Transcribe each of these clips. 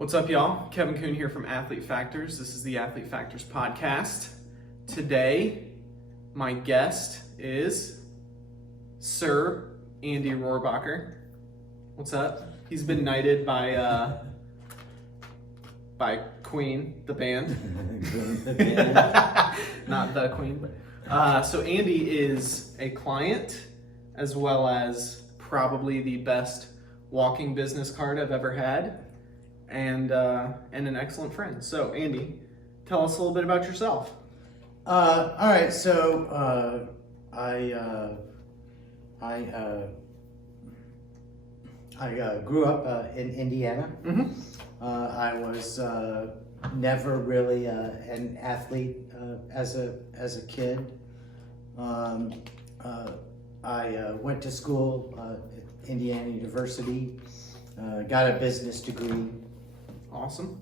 What's up, y'all? Kevin Kuhn here from Athlete Factors. This is the Athlete Factors podcast. Today, my guest is Sir Andy Rohrbacher. What's up? He's been knighted by Queen, the band. Not the Queen. So Andy is a client as well as probably the best walking business card I've ever had. And an excellent friend. So, Andy, tell us a little bit about yourself. All right. So I grew up in Indiana. Mm-hmm. I was never really an athlete as a kid. I went to school at Indiana University. Got a business degree. Awesome.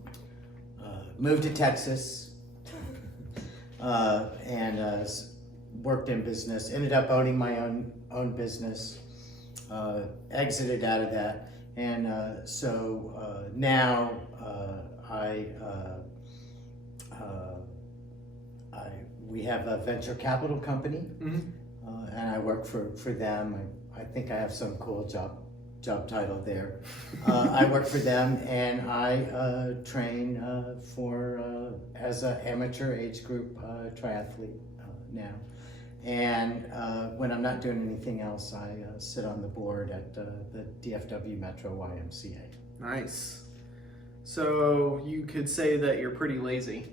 Moved to Texas and worked in business. Ended up owning my own business. Exited out of that, and so now we have a venture capital company, Mm-hmm. And I work for them. I think I have some cool job title there. I work for them, and I train as an amateur age group triathlete now. And when I'm not doing anything else, I sit on the board at the DFW Metro YMCA. Nice. So you could say that you're pretty lazy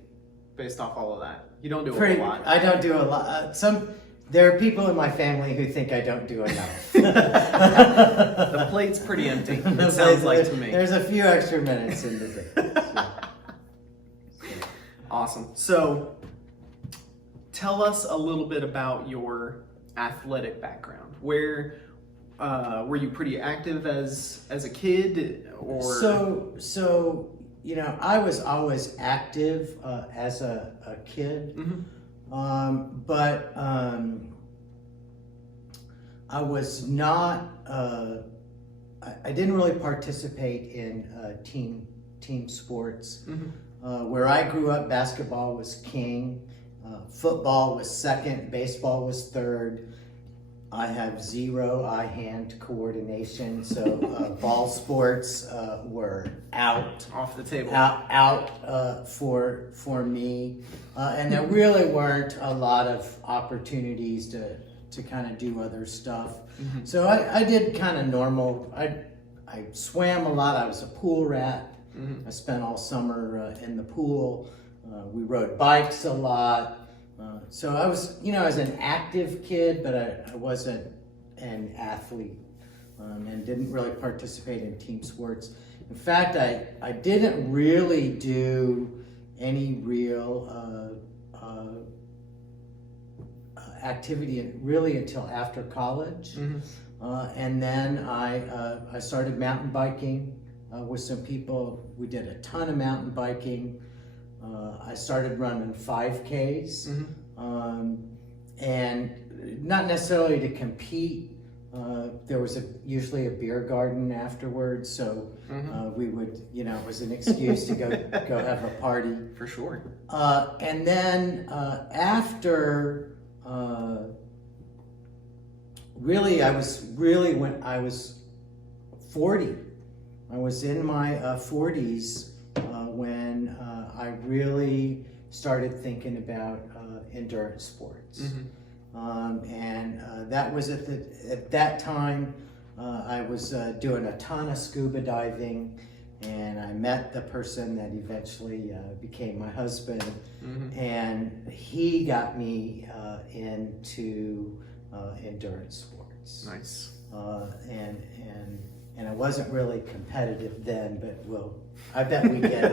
based off all of that. You don't do a lot. I don't do a lot. There are people in my family who think I don't do enough. The plate's pretty empty, it sounds like to me. There's a few extra minutes in the day. Awesome. So tell us a little bit about your athletic background. Where were you pretty active as a kid, or? So you know, I was always active as a kid. Mm-hmm. But I was not. I didn't really participate in team sports. Mm-hmm. Where I grew up, basketball was king, football was second, baseball was third. I have zero eye-hand coordination, so ball sports were out. Off the table. Out for me, and there really weren't a lot of opportunities to kind of do other stuff. Mm-hmm. So I did kind of normal. I swam a lot. I was a pool rat. Mm-hmm. I spent all summer in the pool. We rode bikes a lot. So I was an active kid, but I wasn't an athlete, and didn't really participate in team sports. In fact, I didn't really do any real activity really until after college. Mm-hmm. And then I started mountain biking with some people. We did a ton of mountain biking. I started running 5Ks, Mm-hmm. And not necessarily to compete. There was usually a beer garden afterwards, so Mm-hmm. we would, it was an excuse to go have a party. For sure. And then after, when I was 40. I was in my 40s when I really started thinking about endurance sports. Mm-hmm. And that was at that time I was doing a ton of scuba diving, and I met the person that eventually became my husband. Mm-hmm. And he got me into endurance sports. Nice. And I wasn't really competitive then, but I bet we get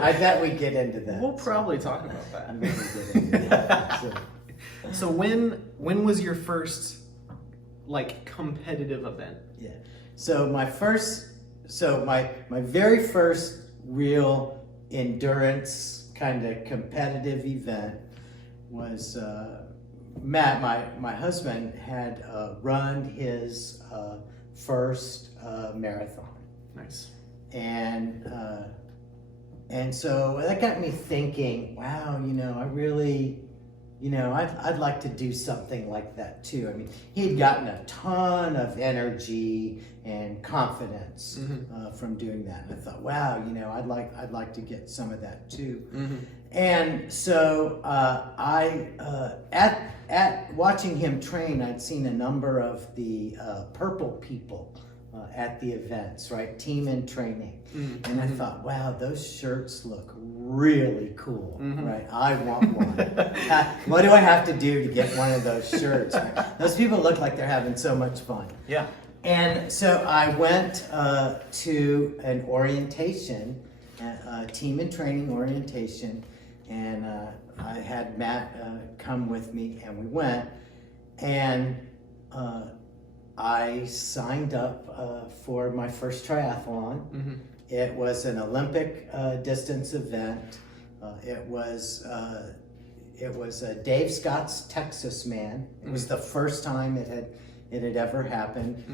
into that. We'll probably talk about that. I'm gonna get into that. So when was your first competitive event? Yeah. So my very first real endurance kind of competitive event was Matt, my husband, had run his first marathon. Nice. And And so that got me thinking, wow, I really, I'd like to do something like that too. I mean, he'd gotten a ton of energy and confidence from doing that. And I thought, wow, I'd like to get some of that too. And so at watching him train, I'd seen a number of the purple people at the events, right? Team in training. And I thought, wow, those shirts look really cool, right? I want one. What do I have to do to get one of those shirts? Right? Those people look like they're having so much fun. Yeah. And so I went to an orientation, a team in training orientation, and I had Matt come with me, and we went, and I signed up for my first triathlon. It was an Olympic distance event. It was Dave Scott's Texas Man. It was the first time it had ever happened.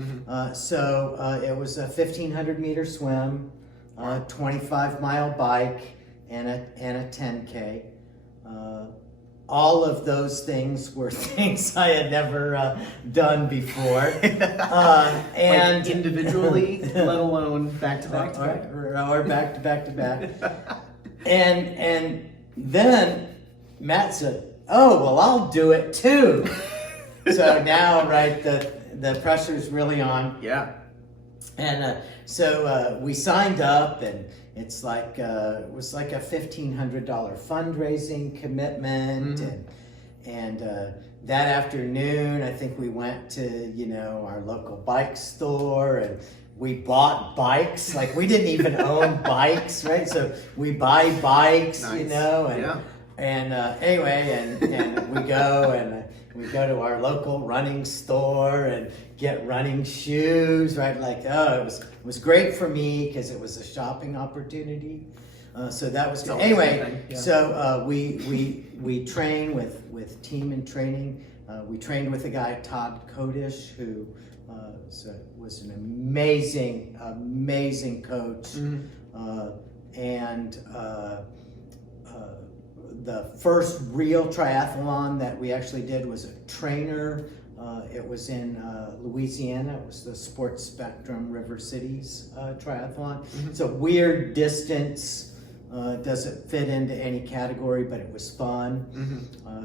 So it was a 1,500 meter swim, 25-mile bike, and a 10K. All of those things were things I had never done before. And like individually, let alone back to back to back. Or back to back to back. And then Matt said, "Oh, well, I'll do it too." So now, right, the pressure's really on. Yeah. And so we signed up, and it's like it was like a $1,500 fundraising commitment, and that afternoon I think we went to our local bike store, and we bought bikes. Like, we didn't even own bikes, right? So we buy bikes, nice. And anyway, and we go to our local running store and get running shoes, right? Like, it was great for me because it was a shopping opportunity. So that was good. Anyway, so we train with team in training. We trained with a guy, Todd Kodish, who was an amazing coach. And the first real triathlon that we actually did was a trainer. It was in Louisiana. It was the Sports Spectrum River Cities triathlon. It's a weird distance. Doesn't fit into any category, but it was fun.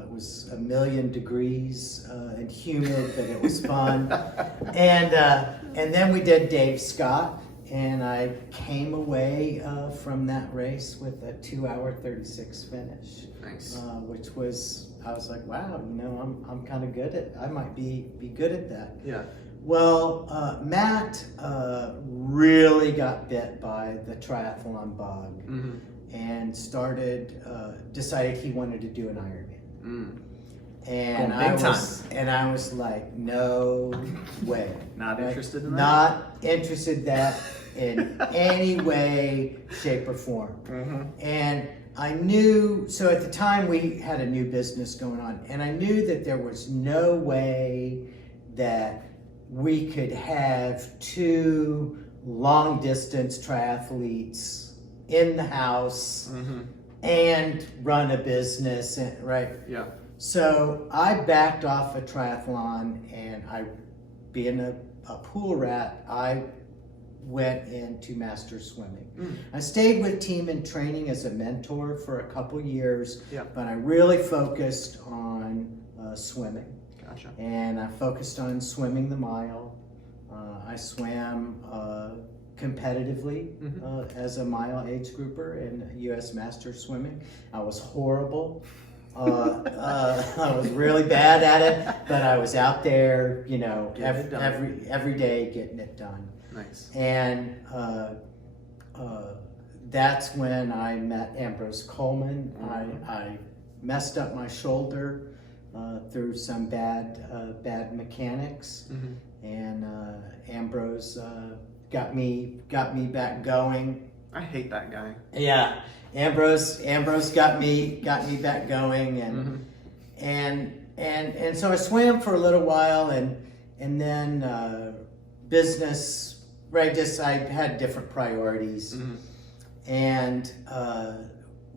It was 1,000,000 degrees and humid, but it was fun. And then we did Dave Scott, and I came away from that race with a 2-hour 36 finish. Nice. Which was, I was like, wow, I'm kind of good at. I might be good at that. Yeah. Well, Matt really got bit by the triathlon bug. And decided he wanted to do an Ironman. And I was like, no way. Not interested in that? Not interested that in any way, shape, or form. And I knew, so at the time we had a new business going on, and I knew that there was no way that we could have 2 long distance triathletes in the house and run a business, right? Yeah. So I backed off a triathlon, and being a pool rat, I went into master swimming. I stayed with team in training as a mentor for a couple years, but I really focused on swimming. Gotcha. And I focused on swimming the mile. I swam competitively as a mile age grouper in U.S. Masters swimming. I was horrible. I was really bad at it, but I was out there, every day getting it done. Nice. And that's when I met Ambrose Coleman. I messed up my shoulder through some bad mechanics, and Ambrose got me back going. I hate that guy. Yeah, Ambrose got me back going, and so I swam for a little while, and then business, right? Just I had different priorities, And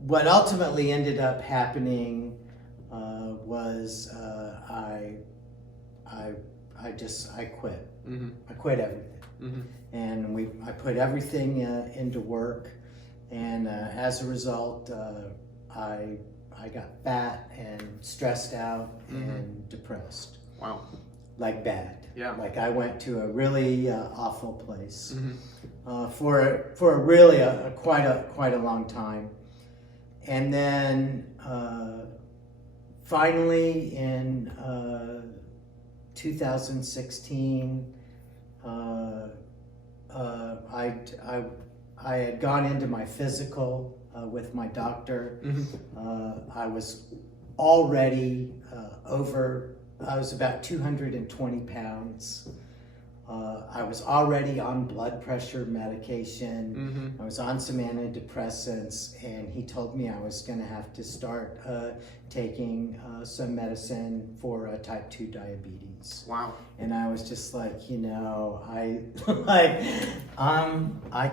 what ultimately ended up happening was I quit. Mm-hmm. I quit everything. Mm-hmm. And I put everything into work, and as a result, I got fat and stressed out and depressed. Wow. Like bad. Yeah. Like I went to a really awful place Mm-hmm. for a really quite a long time, and then finally in 2016. I had gone into my physical with my doctor. Mm-hmm. I was already I was about 220 pounds. I was already on blood pressure medication. Mm-hmm. I was on some antidepressants, and he told me I was going to have to start taking some medicine for type 2 diabetes. Wow. And I was just like, I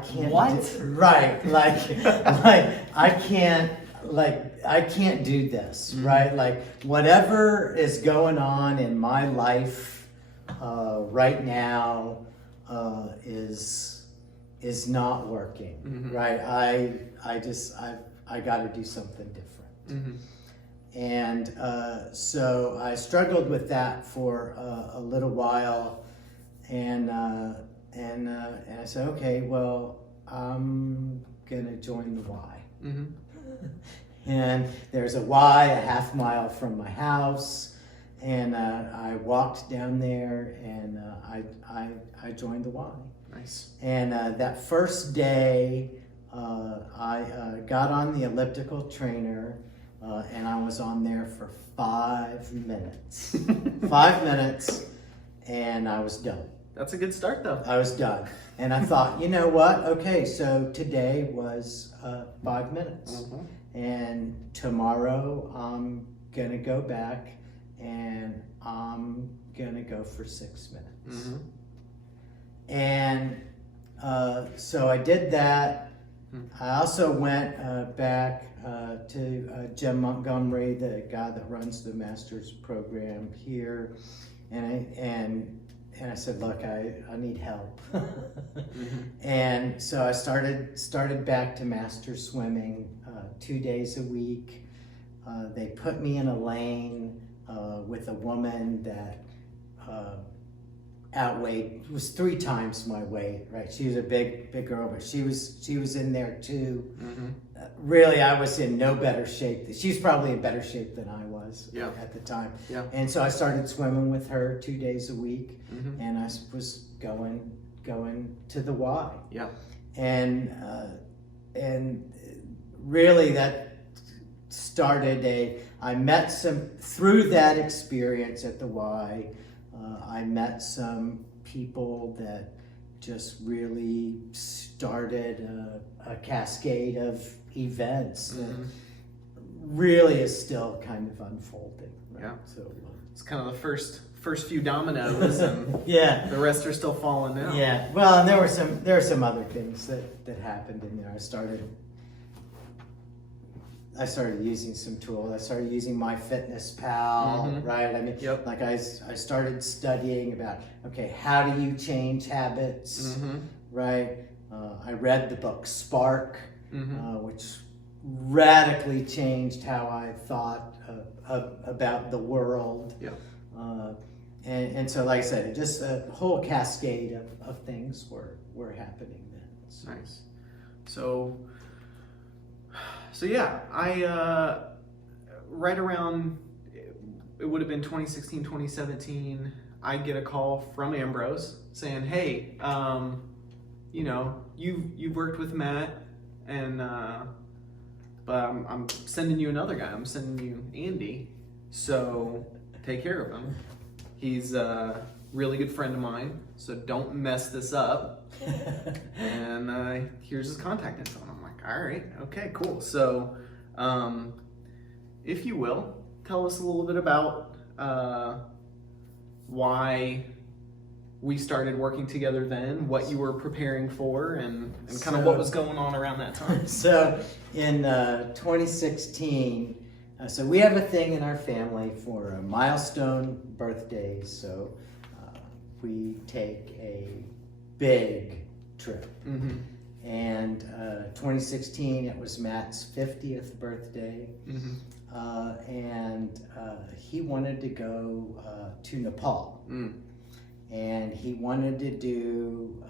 can't. What? Right. I can't do this. Mm-hmm. Right. Like whatever is going on in my life right now is not working. Mm-hmm. Right. I got to do something different. Mm-hmm. And so I struggled with that for a little while, and I said, okay, well, I'm gonna join the Y. Mm-hmm. And there's a Y a half mile from my house, and I walked down there, and I joined the Y. Nice. And that first day, I got on the elliptical trainer. And I was on there for 5 minutes. 5 minutes, and I was done. That's a good start, though. I was done. And I thought, you know what? Okay, so today was 5 minutes. Mm-hmm. And tomorrow I'm going to go back, and I'm going to go for 6 minutes. Mm-hmm. And so I did that. I also went back to Jim Montgomery, the guy that runs the master's program here, and I said, look, I need help. Mm-hmm. And so I started back to master swimming 2 days a week. They put me in a lane with a woman that was 3 times my weight, right? She was a big girl, but she was in there too. Mm-hmm. Really, I was in no better shape. She's probably in better shape than I was at the time. Yeah. And so I started swimming with her 2 days a week, and I was going to the Y. Yeah. And really that started I met through that experience at the Y. I met some people that just really started a cascade of events that really is still kind of unfolding. Right? Yeah. So it's kind of the first few dominoes, and yeah, the rest are still falling now. Yeah. Well, and there were some other things that happened in there. I started using some tools. I started using MyFitnessPal, right? I mean, like I started studying about, okay, how do you change habits, right? I read the book Spark, which radically changed how I thought about the world. Yeah. And so, like I said, just a whole cascade of things were happening then. So. Nice. So yeah, I right around, it would have been 2016, 2017, I get a call from Ambrose saying, hey, you've worked with Matt, and but I'm sending you another guy. I'm sending you Andy, so take care of him. He's a really good friend of mine, so don't mess this up. And here's his contact info. And I'm like, all right, okay, cool. So, if you will, tell us a little bit about why we started working together then, what you were preparing for, and kind of So- what was going on around that time. So in 2016, so we have a thing in our family for milestone birthdays. So we take a big trip. Mm-hmm. And 2016, it was Matt's 50th birthday. Mm-hmm. And he wanted to go to Nepal. Mm. And he wanted to do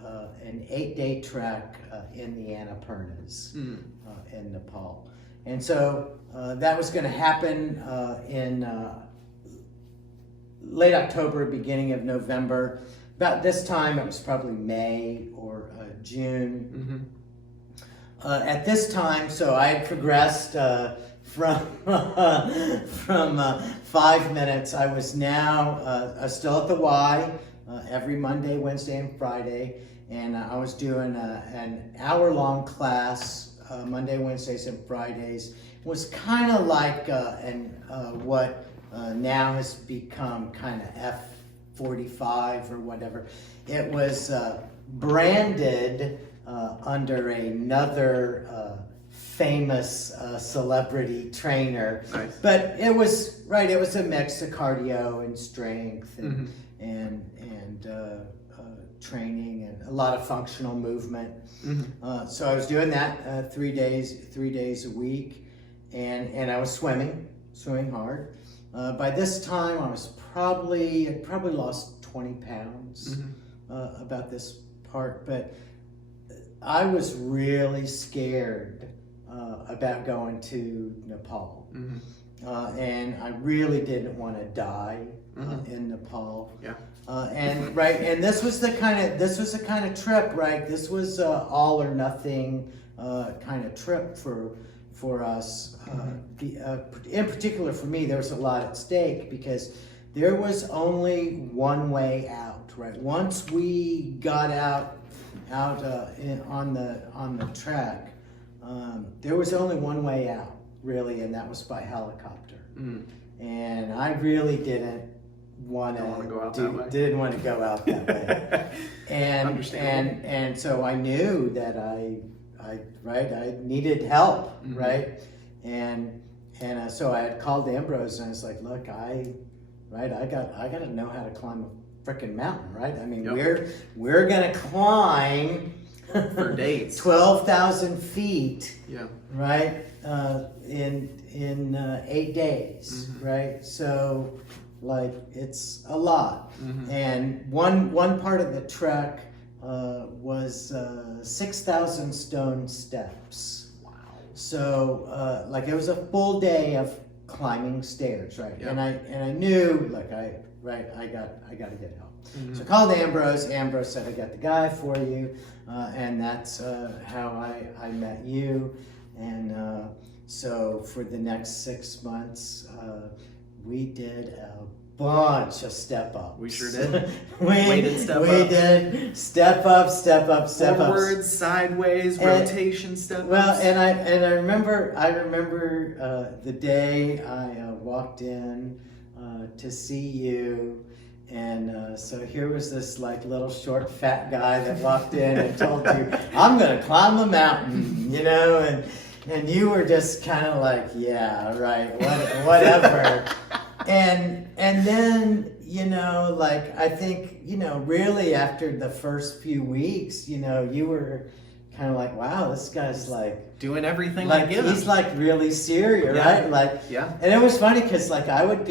an 8-day trek in the Annapurnas in Nepal. And so that was going to happen in late October, beginning of November. About this time, it was probably May or June. Mm-hmm. At this time, so I had progressed from 5 minutes. I was now still at the Y every Monday, Wednesday, and Friday, and I was doing an hour-long class Monday, Wednesdays, and Fridays. It was kind of like what now has become kind of F45 or whatever. It was branded under another famous celebrity trainer. Nice. But it was it was a mix of cardio and strength and training and a lot of functional movement. Mm-hmm. So I was doing that 3 days a week, and I was swimming hard. By this time, I probably lost 20 pounds about this part, but I was really scared about going to Nepal. Mm-hmm. And I really didn't want to die in Nepal. Yeah. And this was the kind of trip, right? This was all or nothing kind of trip for us. In particular for me, there was a lot at stake because there was only one way out, right? Once we got out on the track, there was only one way out, really, and that was by helicopter. And I really didn't want to go out that way. Didn't want to go out that way. Understandable. And so I knew that I needed help, right? And so I had called Ambrose and I was like, look, I got to know how to climb a freaking mountain, right? I mean, we're gonna climb For days. 12,000 feet, Yeah. right? In 8 days, right? So, like, it's a lot. And one part of the trek was 6,000 stone steps. Wow. So, like, it was a full day of climbing stairs, right? Yep. And I knew, like, I got to get help. So I called Ambrose. Ambrose said, I got the guy for you. And that's how I met you. And so for the next 6 months, we did a bunch of step ups. We sure did. we step did step up. Forwards, sideways, rotation step. Well, and I remember the day I walked in to see you. And so here was this like little short fat guy that walked in and told you, I'm gonna climb a mountain, you know, and you were just kind of like, yeah, right, whatever. and then, you know, like, I think, you know, really after the first few weeks, you know, you were kind of like, wow, this guy's like doing everything like I give him. he's like really serious, Yeah. right? Like, Yeah. And it was funny because like I would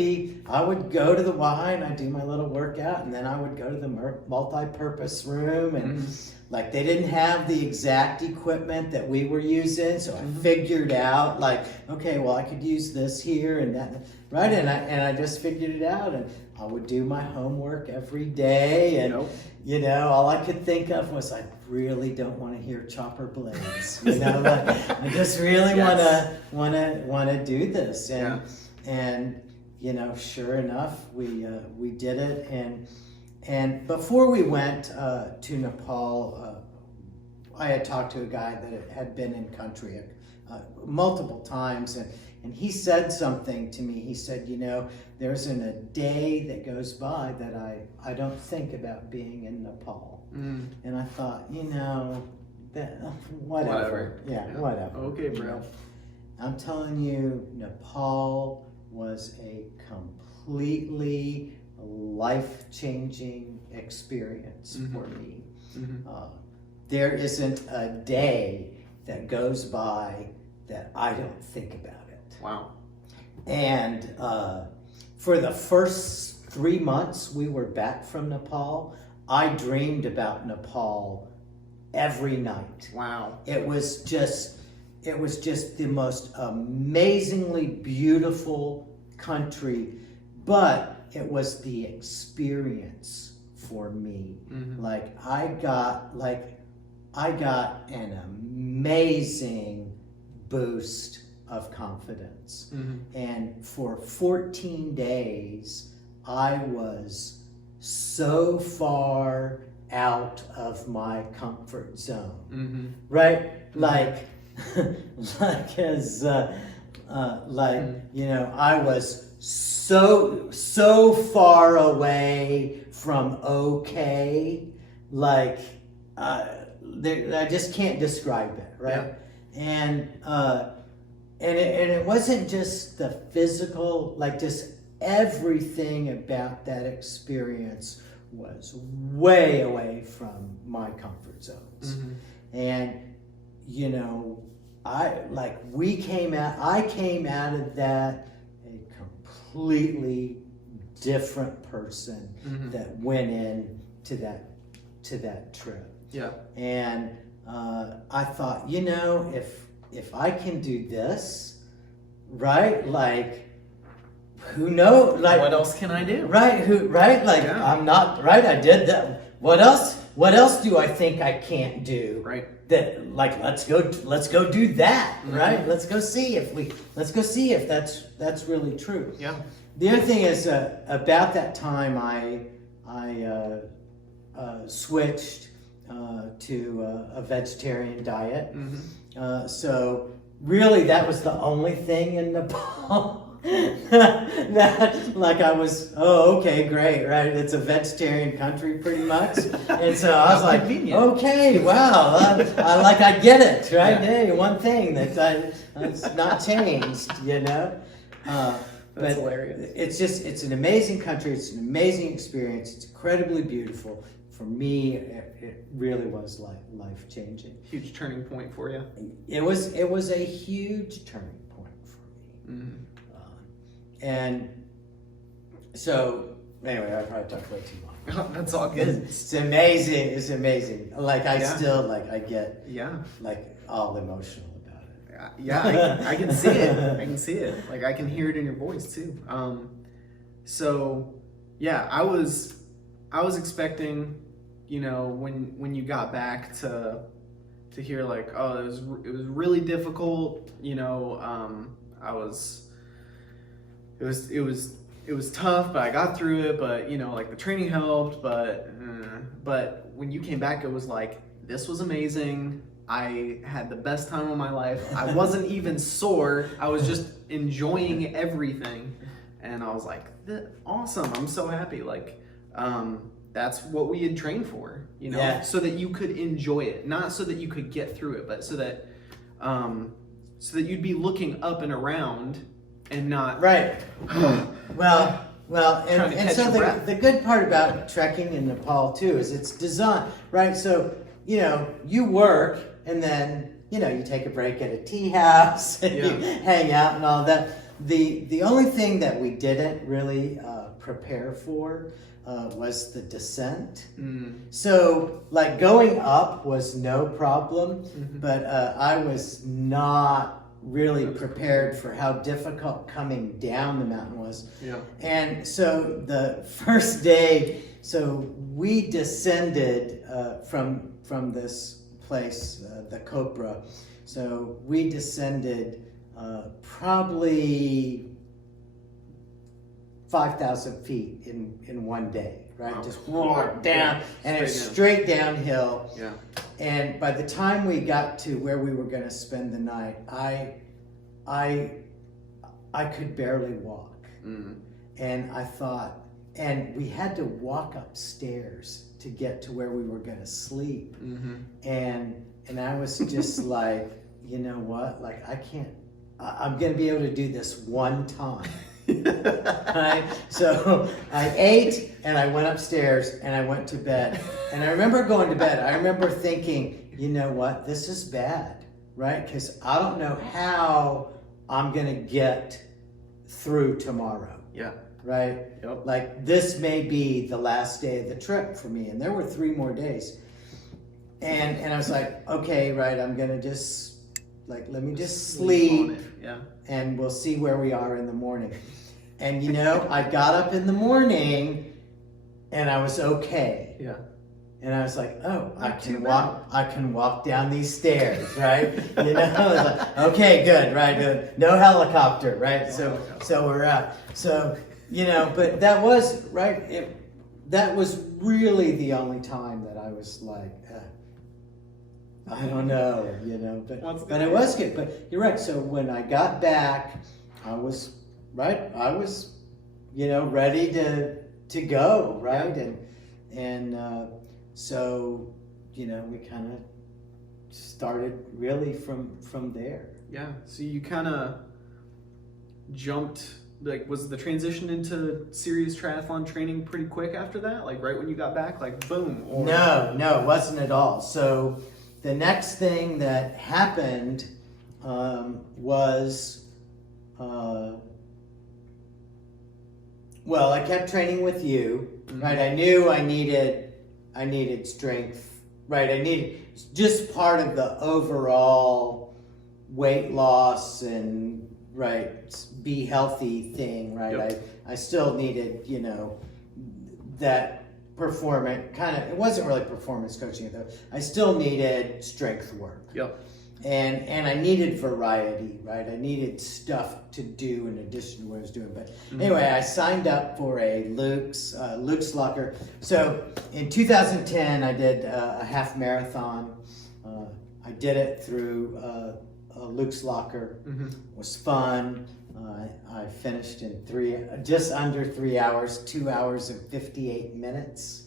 go to the Y and I'd do my little workout, and then I would go to the multi-purpose room, and like they didn't have the exact equipment that we were using, so I figured out like, okay, well I could use this here and that, right? And I just figured it out, and I would do my homework every day, and you know, all I could think of was I really don't want to hear chopper blades. You know, like, I just really want to do this, and you know, sure enough, we did it, and before we went to Nepal, I had talked to a guy that had been in country multiple times, and he said something to me. He said, there isn't a day that goes by that I don't think about being in Nepal. And I thought, that whatever. Yeah, whatever. Okay, bro. I'm telling you, Nepal was a completely life-changing experience for me. There isn't a day that goes by that I don't think about it. Wow. And for the first 3 months we were back from Nepal, I dreamed about Nepal every night. Wow. It was just the most amazingly beautiful country, but it was the experience for me. Like I got an amazing boost of confidence. And for 14 days, I was so far out of my comfort zone, right? Like I was so far away from okay, like I just can't describe it, right? And it wasn't just the physical, like just everything about that experience was way away from my comfort zones. And I came out of that a completely different person that went in to that trip. Yeah. And I thought, if I can do this, right? Like, who knows? Like, what else can I do? Right? Like, I'm not right. I did that. What else? What else do I think I can't do? Right. That, like, let's go do that. Right? Let's go see if that's really true. Yeah. The other thing is about that time I switched to a vegetarian diet. So really, that was the only thing in Nepal that like I was, okay, great, right? It's a vegetarian country pretty much. And so I was like, okay, wow, I get it, right? Hey, one thing that's not changed, That's hilarious. It's an amazing country. It's an amazing experience. It's incredibly beautiful. For me, it really was life-changing. Huge turning point for you. It was a huge turning point for me. And so, anyway, I probably talked way too long. That's all good. It's amazing. It's amazing. Like I still I get like all emotional about it. Yeah, I can see it. I can see it. Like I can hear it in your voice too. So yeah, I was expecting, when you got back to hear like, oh, it was really difficult. It was tough, but I got through it. But like the training helped. But when you came back, it was like, this was amazing. I had the best time of my life. I wasn't even sore. I was just enjoying everything, and I was like, awesome. I'm so happy. Like, that's what we had trained for, so that you could enjoy it, not so that you could get through it, but so that you'd be looking up and around and not right. well, and so the good part about trekking in Nepal too is it's designed, right? So you work and then you take a break at a tea house and you hang out and all that. The only thing that we didn't really prepare for was the descent. So like going up was no problem, but I was not really prepared for how difficult coming down the mountain was. And so the first day, so we descended from this place, the Copra. So we descended probably 5,000 feet in one day, right? Wow. Just roar down, and it's straight downhill. Yeah. And by the time we got to where we were going to spend the night, I could barely walk. Mm. And I thought, and we had to walk upstairs to get to where we were going to sleep. Mm-hmm. And I was just like, you know what? Like, I'm going to be able to do this one time. Right? So I ate and I went upstairs and I went to bed. And I remember going to bed. I remember thinking, you know what? This is bad, right? Because I don't know how I'm going to get through tomorrow. Yeah. Right? Yep. Like, this may be the last day of the trip for me. And there were 3 more days. And I was like, okay, right, I'm going to just, like, let me just sleep. Yeah. And we'll see where we are in the morning. And, you know, I got up in the morning and I was okay. Yeah. And I was like, oh, I Not too can walk down these stairs, right? You know, I was like, okay, good, right? No helicopter, right? So we're out. So, you know, but that was, right? That was really the only time that I was like, I don't know, you know, but it was good. But you're right. So when I got back, I was, you know, ready to go, right? Yeah. And so, you know, we kind of started really from there. Yeah. So you kind of jumped, like, was the transition into serious triathlon training pretty quick after that? Like, right when you got back, like, boom? Or... No, it wasn't at all. So the next thing that happened was, well, I kept training with you, right? I knew I needed strength, right? I needed just part of the overall weight loss and, right, be healthy thing, right? Yep. I still needed, you know, that performance, kind of, it wasn't really performance coaching though. I still needed strength work. Yep. And I needed variety, right? I needed stuff to do in addition to what I was doing. But anyway, I signed up for a Luke's Locker. So in 2010, I did a half marathon. I did it through Luke's Locker. It was fun. I finished in just under 3 hours, 2 hours and 58 minutes.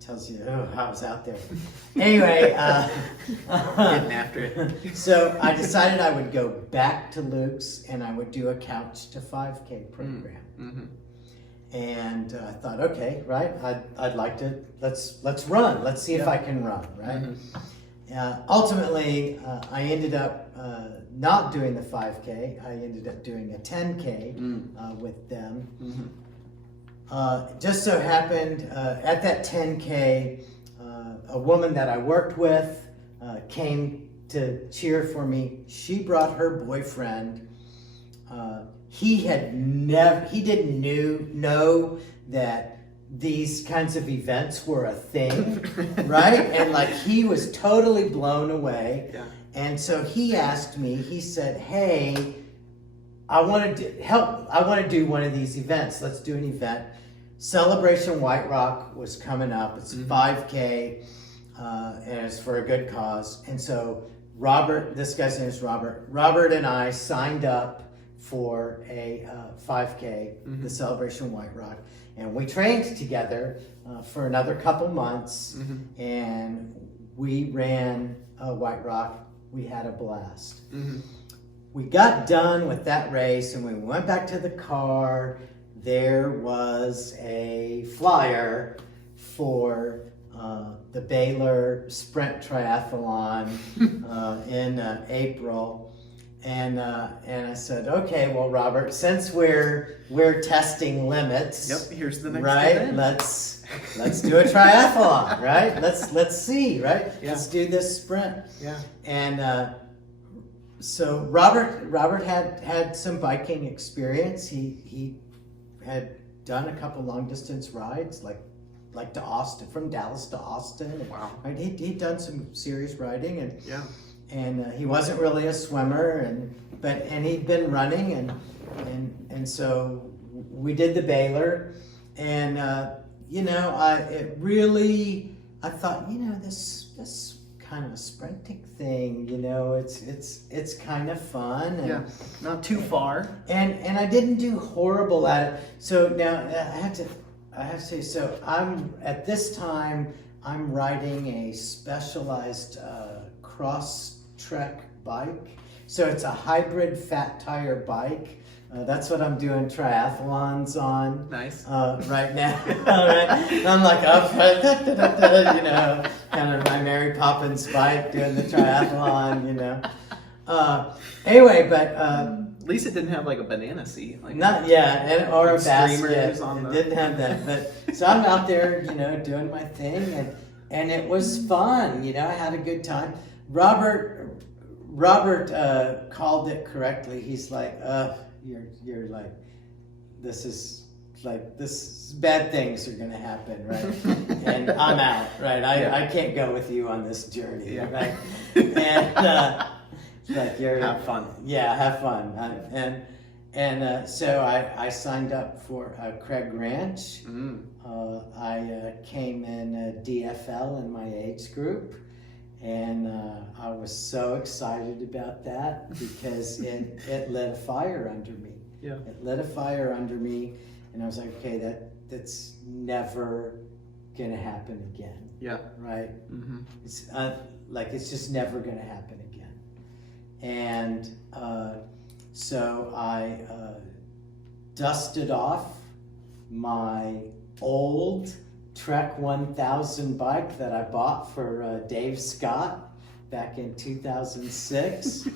Tells you, oh, I was out there. Anyway, getting after it. So I decided I would go back to Luke's and I would do a couch to 5K program. And I thought, okay, right, I'd like to, let's run. Let's see if I can run, right? Ultimately, I ended up not doing the 5K. I ended up doing a 10K with them. Just so happened at that 10K, a woman that I worked with came to cheer for me. She brought her boyfriend. He didn't know that these kinds of events were a thing, right? And like, he was totally blown away. Yeah. And so he asked me, he said, hey, I want to do one of these events. Let's do an event. Celebration White Rock was coming up. It's 5K, and it's for a good cause. And so Robert, this guy's name is Robert. Robert and I signed up for a 5K, the Celebration White Rock, and we trained together for another couple months, and we ran White Rock. We had a blast. We got done with that race, and we went back to the car. There was a flyer for the Baylor Sprint Triathlon in April, and I said, okay, well, Robert, since we're testing limits, Yep. Here's the next right? event. Let's do a triathlon, right? Let's see, right? Yeah. Let's do this sprint. Yeah. And so Robert had some biking experience. He had done a couple long distance rides, like to Austin, from Dallas to Austin. Wow. Right? He'd done some serious riding, and Yeah. and he wasn't really a swimmer, and he'd been running, and so we did the Baylor, and I thought, this kind of sprinting thing, it's kind of fun. And, Yeah, not too far. And I didn't do horrible at it. So now I have to say, so at this time, I'm riding a specialized cross trek bike. So it's a hybrid fat tire bike. That's what I'm doing triathlons on. Nice. Right now. Right? I'm like up, kind of my Mary Poppins bike doing the triathlon, Anyway, but At least it didn't have like a banana seat. Like or a like basket. streamers on It the- didn't have that. But so I'm out there, doing my thing, and it was fun. I had a good time. Robert called it correctly. He's like, you're like, this bad things are gonna happen, right? And I'm out, right? I can't go with you on this journey, right? And like have fun. Yeah, have fun. So I signed up for Craig Ranch. I came in DFL in my age group. And I was so excited about that because it lit a fire under me. Yeah. It lit a fire under me, and I was like, okay, that's never gonna happen again. Yeah. Right. Mm-hmm. It's just never gonna happen again. And so I dusted off my old Trek 1000 bike that I bought for Dave Scott back in 2006. So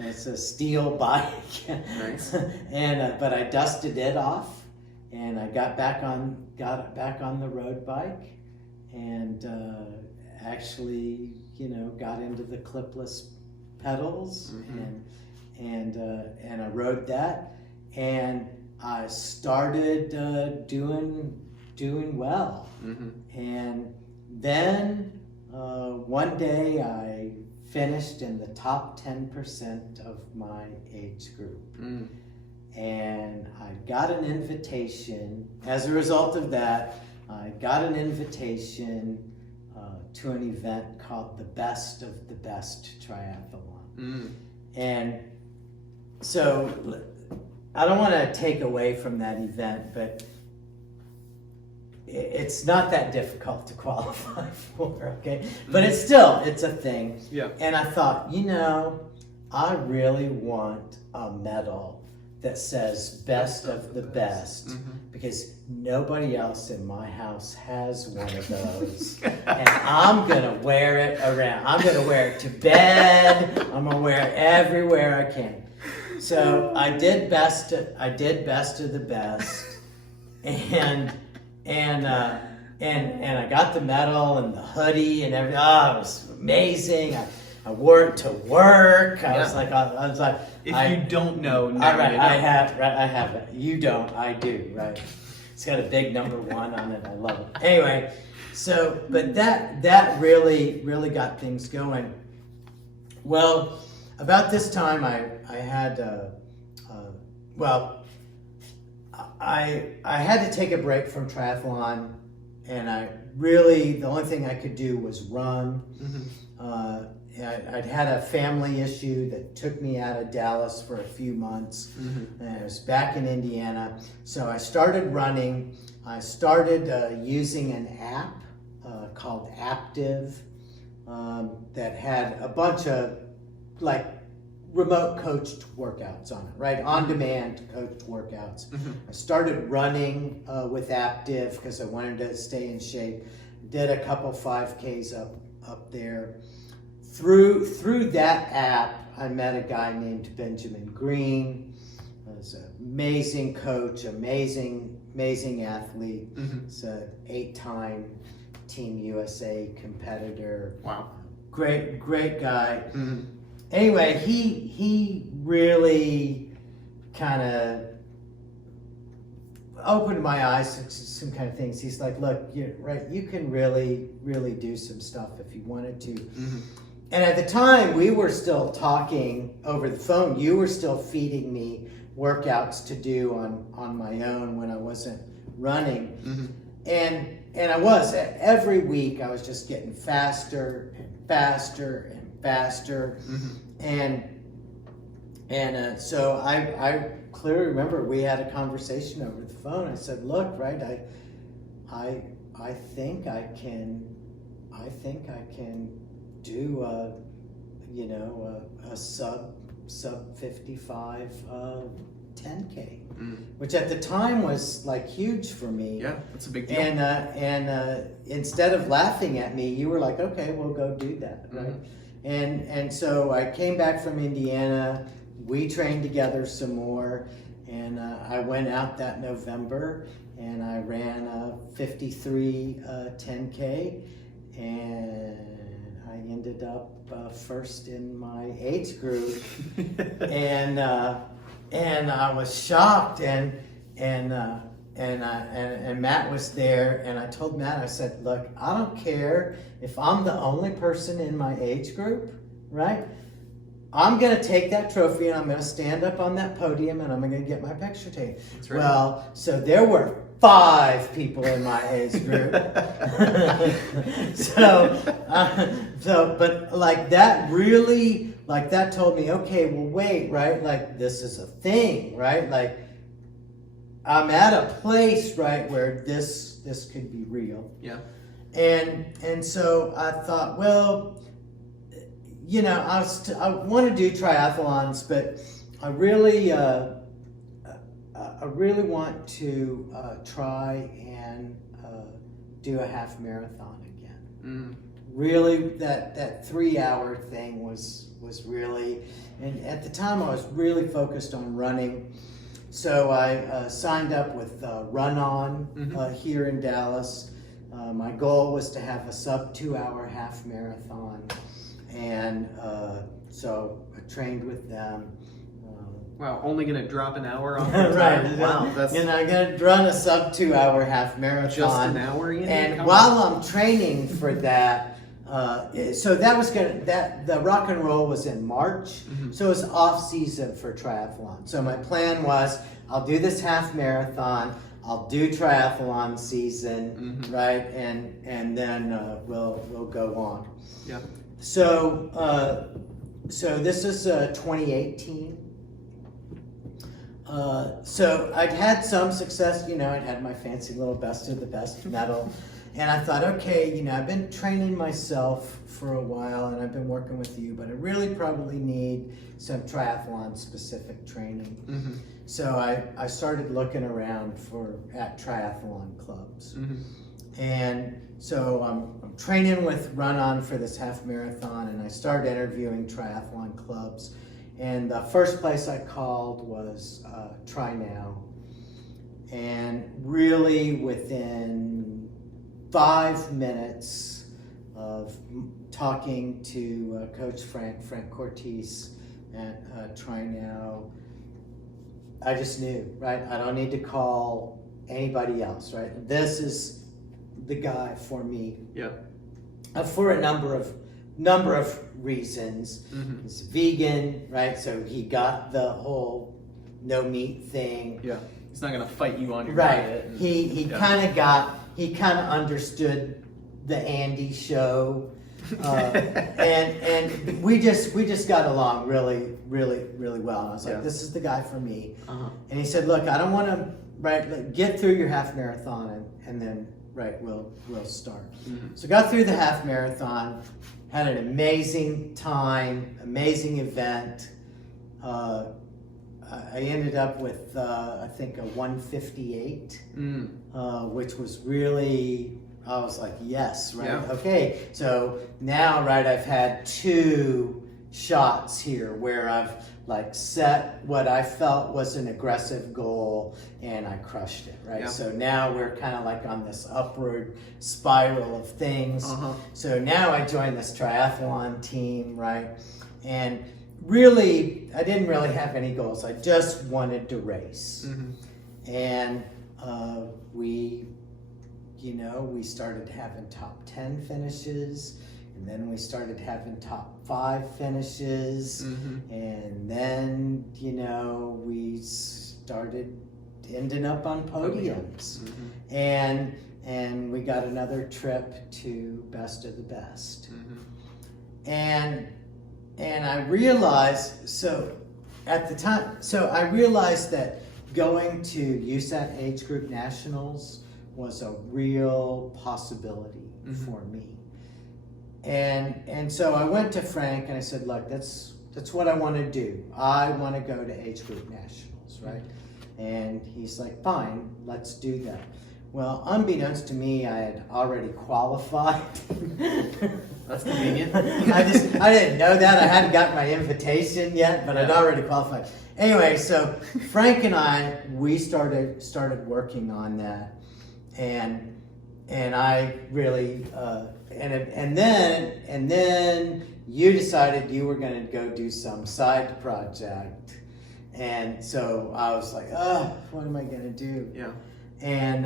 it's a steel bike. Nice. And but I dusted it off, and I got back on the road bike, and actually, got into the clipless pedals, and I rode that, and I started doing well. And then one day I finished in the top 10% of my age group. And I got an invitation. As a result of that, I got an invitation to an event called the Best of the Best Triathlon. And so I don't want to take away from that event, but it's not that difficult to qualify for, okay? But it's a thing. Yeah. And I thought, I really want a medal that says best of the best, because nobody else in my house has one of those. And I'm gonna wear it around. I'm gonna wear it to bed. I'm gonna wear it everywhere I can. So I did best of the best, and I got the medal and the hoodie and everything. Oh, it was amazing. I wore it to work. I was like, if you don't know, now you know. I have it. You don't, I do, right? It's got a big number 1 on it. I love it. Anyway, so, but that really got things going. Well, about this time, I had, I had to take a break from triathlon, and the only thing I could do was run. I'd had a family issue that took me out of Dallas for a few months, and I was back in Indiana. So I started running. I started using an app called Active that had a bunch of remote coached workouts on it, right? On-demand coached workouts. I started running with Active because I wanted to stay in shape. Did a couple 5Ks up there. Through that app, I met a guy named Benjamin Green. He's an amazing coach, amazing athlete. He's an 8-time Team USA competitor. Wow. Great guy. Anyway, he really kind of opened my eyes to some kind of things. He's like, look, you can really do some stuff if you wanted to. And at the time, we were still talking over the phone. You were still feeding me workouts to do on my own when I wasn't running. and I was every week I was just getting faster and faster and faster, and so I clearly remember we had a conversation over the phone. I said, look, right, I think I can do a sub 55 10K, which at the time was like huge for me. Yeah, that's a big deal. And instead of laughing at me, you were like, okay, we'll go do that, right? And so I came back from Indiana. We trained together some more, and I went out that November and I ran a 53 10K, and I ended up first in my age group, and I was shocked, and Matt was there, and I told Matt, I said, look, I don't care if I'm the only person in my age group, right? I'm going to take that trophy and I'm going to stand up on that podium and I'm going to get my picture taken. That's right. Well, so there were 5 people in my age group. But like that really, like that told me, okay, well, wait, right? Like this is a thing, right? Like I'm at a place, right, where this could be real. Yeah. And so I thought, well, I want to do triathlons, but I really want to try and do a half marathon again. Really, that 3-hour thing was really, and at the time I was really focused on running. So I signed up with Run On here in Dallas. My goal was to have a sub 2-hour half marathon. And so I trained with them. Wow, only going to drop an hour off right. Wow, that's I'm going to run a sub 2-hour half marathon. just an hour. And while I'm training for that, so that was the rock and roll was in March, so it was off season for triathlon. So my plan was, I'll do this half marathon, I'll do triathlon season, right, and then we'll go on. Yeah. So this is 2018. So I'd had some success, I'd had my fancy little best of the best medal. And I thought, okay, I've been training myself for a while and I've been working with you, but I really probably need some triathlon specific training. So I started looking around at triathlon clubs. And so I'm training with Run On for this half marathon, and I started interviewing triathlon clubs. And the first place I called was Try Now. And really within 5 minutes of talking to Coach Frank Cortese at Try Now, I just knew, right? I don't need to call anybody else, right? This is the guy for me. Yeah. For a number of reasons. He's vegan, right? So he got the whole no meat thing. Yeah. He's not gonna fight you on your right. diet. And, He kind of understood the Andy show, and we just got along really well. And I was like, this is the guy for me. And he said, look, I don't want to get through your half marathon and then we'll start. So got through the half marathon, had an amazing time, amazing event. I ended up with I think a 158, which was really, I was like, yes, right, okay. So now, I've had 2 shots here where I've set what I felt was an aggressive goal and I crushed it, right? So now we're kind of on this upward spiral of things. So now I joined this triathlon team, right? And really, I didn't really have any goals. I just wanted to race. And we started having top 10 finishes, and then we started having top 5 finishes, and then we started ending up on podiums. And and we got another trip to Best of the Best. And I realized, so at the time, so I realized that going to USAT Age Group Nationals was a real possibility for me. And so I went to Frank and I said, look, that's what I want to do. I want to go to Age Group Nationals, right? And he's like, fine, let's do that. Well, unbeknownst to me, I had already qualified. That's convenient. I didn't know that. I hadn't gotten my invitation yet, but I'd already qualified. Anyway, so Frank and I, we started working on that, and I really and then you decided you were going to go do some side project, and so I was like, oh, what am I going to do? Yeah. And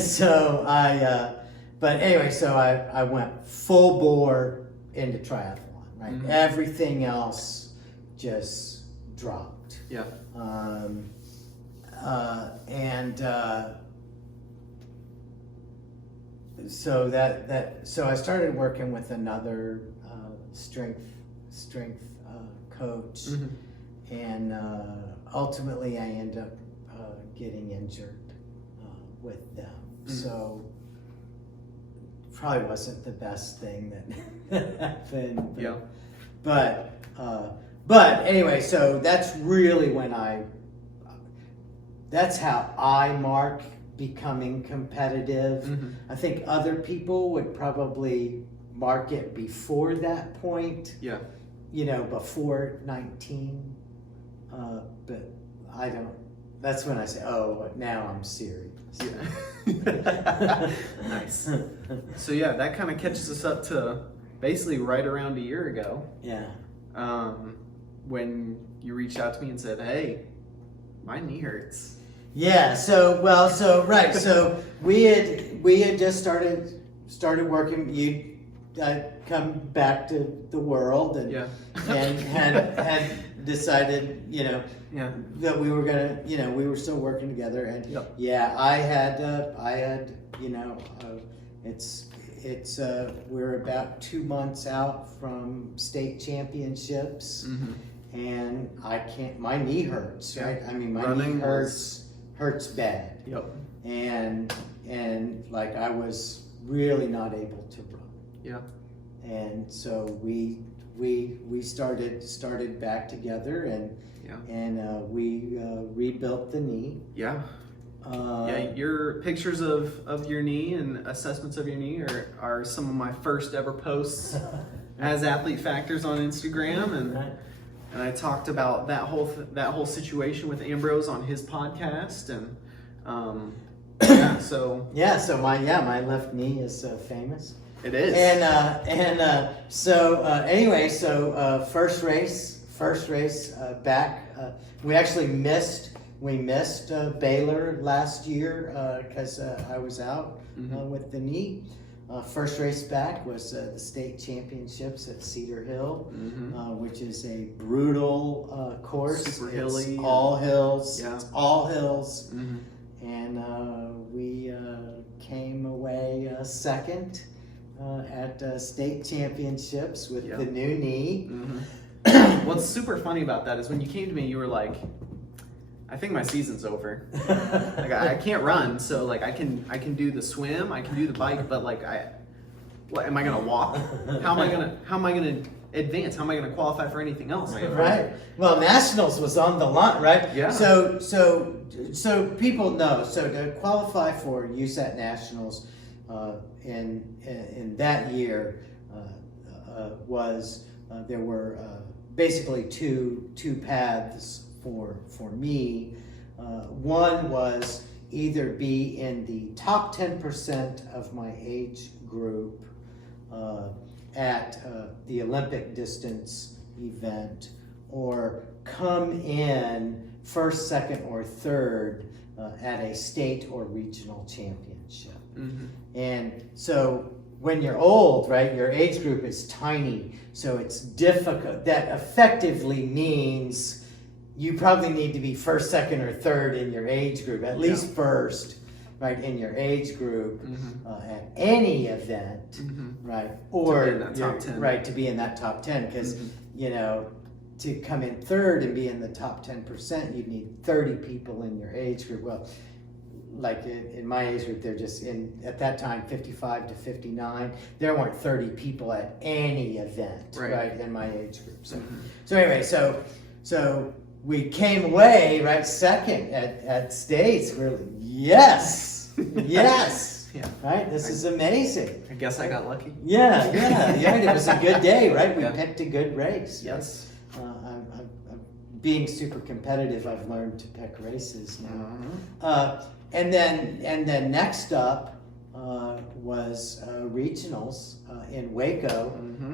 so but anyway, so I went full bore into triathlon, right? Everything else just dropped. Yeah. So I started working with another strength coach, and ultimately I ended up getting injured with them. So probably wasn't the best thing that happened. But anyway, so that's really when that's how I mark becoming competitive. I think other people would probably mark it before that point. Yeah. Before 19. But I don't. That's when I say, oh, now I'm serious. Yeah. Nice. So yeah, that kind of catches us up to basically right around a year ago. Yeah. When you reached out to me and said, hey, my knee hurts. Yeah. So right. So we had just started working. You come back to the world and had decided, that we were gonna, we were still working together, and I had, we're about 2 months out from state championships, and my knee hurts, right? I mean, my knee hurts bad. Yep. And like I was really not able to run. Yeah. And so we started back together, and we rebuilt the knee. Yeah. Your pictures of your knee and assessments of your knee are some of my first ever posts as Athlete Factors on Instagram, and I talked about that whole situation with Ambrose on his podcast, and so my left knee is famous. It is. So first race back. We actually missed Baylor last year because I was out with the knee. First race back was the state championships at Cedar Hill, which is a brutal course. Super hilly. It's all hills. Yeah. It's all hills. And we came away second at state championships with the new knee. What's super funny about that is when you came to me, you were like, I think my season's over. Like I can't run, so like I can do the swim, I can do the bike, but like what am I gonna walk? How am I gonna advance? How am I gonna qualify for anything else? Right. Well, nationals was on the line, right? Yeah. So people know. So to qualify for USAT nationals in that year there were basically two paths for me. One was either be in the top 10% of my age group at the Olympic distance event, or come in first, second, or third at a state or regional championship. And so when you're old, right, your age group is tiny, so it's difficult. That effectively means you probably need to be first, second, or third in your age group, at least first, right, in your age group at any event, right? Or to be in that top 10. Right, to be in that top 10, because you know, to come in third and be in the top 10%, you'd need 30 people in your age group. Well, like in my age group, they're just at that time 55 to 59. There weren't 30 people at any event, right, in my age group. So, so anyway, so we came away right second at states. We're like, yes, yes, right. This is amazing. I guess I got lucky. Yeah. It was a good day, right? We picked a good race. Yes. I'm being super competitive. I've learned to pick races now. And then next up was regionals in Waco.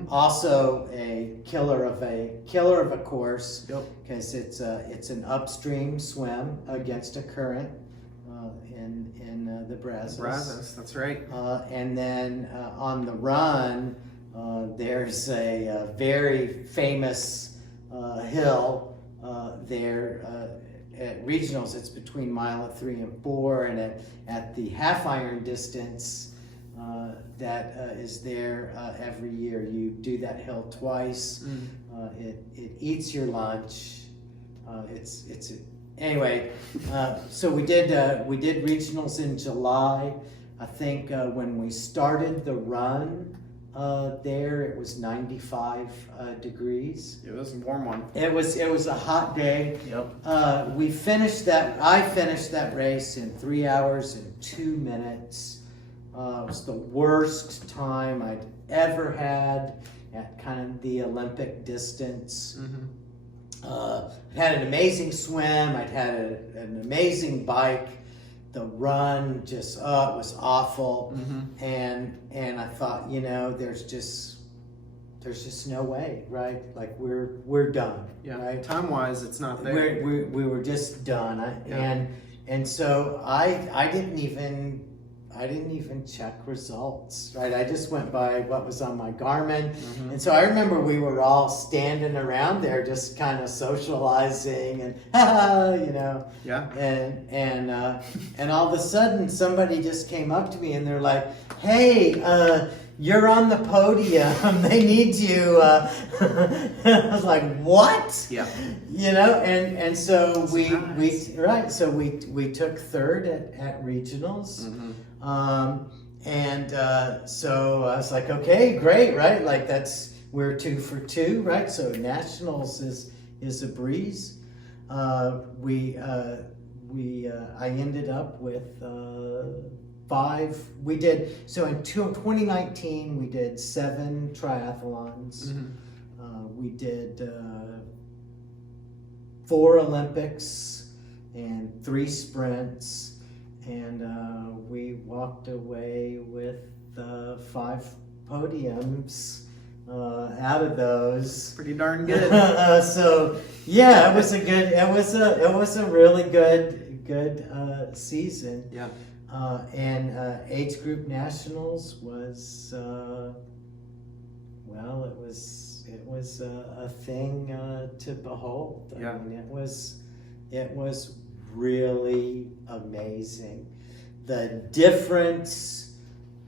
Also a killer of a course, because it's an upstream swim against a current in the Brazos. Brazos, that's right. And then on the run, there's a very famous hill there. At regionals, it's between mile 3 and 4, and at the half iron distance that is there every year, you do that hill twice. It eats your lunch. Anyway. So we did regionals in July. I think when we started the run there, it was 95 degrees. It was a warm one. It was a hot day. Yep. I finished that race in 3 hours and 2 minutes. It was the worst time I'd ever had at kind of the Olympic distance. I had an amazing swim. I'd had an amazing bike. The run just it was awful, and I thought, you know, there's just no way, right? Like we're done, right? Time wise, it's not there. We were just done, and so I didn't even check results, right? I just went by what was on my Garmin, and so I remember we were all standing around there, just kind of socializing and you know, and all of a sudden somebody just came up to me and they're like, "Hey, you're on the podium. They need you." I was like, "What?" Yeah. You know, and so we took third at regionals. So I was like, okay, great, right? Like we're 2 for 2, right? So nationals is a breeze. I ended up with 5. We did, so in 2019 we did 7 triathlons. We did 4 Olympics and 3 sprints. And we walked away with 5 podiums out of those. Pretty darn good. So yeah, it was a really good season. Yeah. And age group nationals was it was a thing to behold. I mean, it was really amazing. The difference,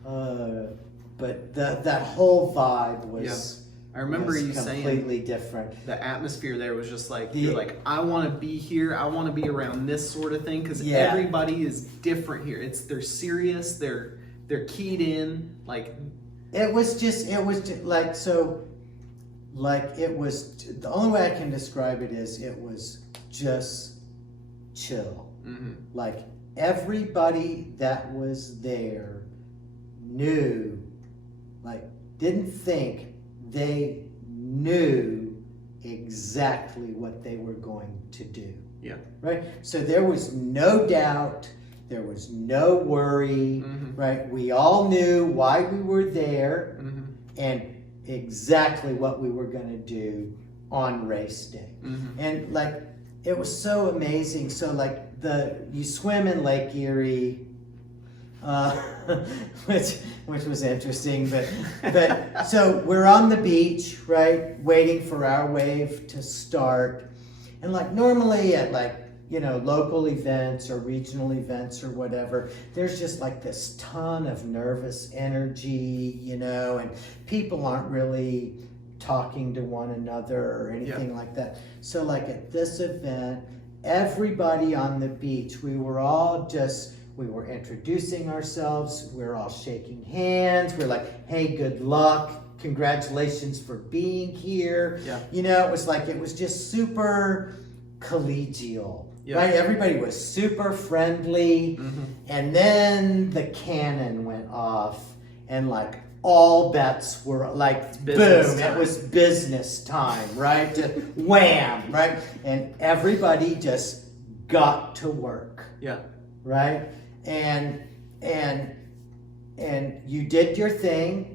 but that whole vibe was. I remember you saying completely different. The atmosphere there was just like you're like, I want to be here. I want to be around this sort of thing, because everybody is different here. They're serious. They're keyed in. Like it was like so. Like it was. The only way I can describe it is it was just chill. Like everybody that was there knew, like didn't think, they knew exactly what they were going to do. Yeah. Right? So there was no doubt, there was no worry, right? We all knew why we were there and exactly what we were going to do on race day. And like it was so amazing. So like you swim in Lake Erie, which was interesting, but so we're on the beach, right, waiting for our wave to start, And like normally at like, you know, local events or regional events or whatever, there's just like this ton of nervous energy, you know, and people aren't really talking to one another or anything like that. So like at this event, everybody on the beach, we were introducing ourselves, we were all shaking hands, we're like, hey, good luck, congratulations for being here. Yeah. You know, it was just super collegial, right? Everybody was super friendly. And then the cannon went off and like all bets were like, boom, it was business time, right? Just wham, right? And everybody just got to work. Yeah. Right? And you did your thing,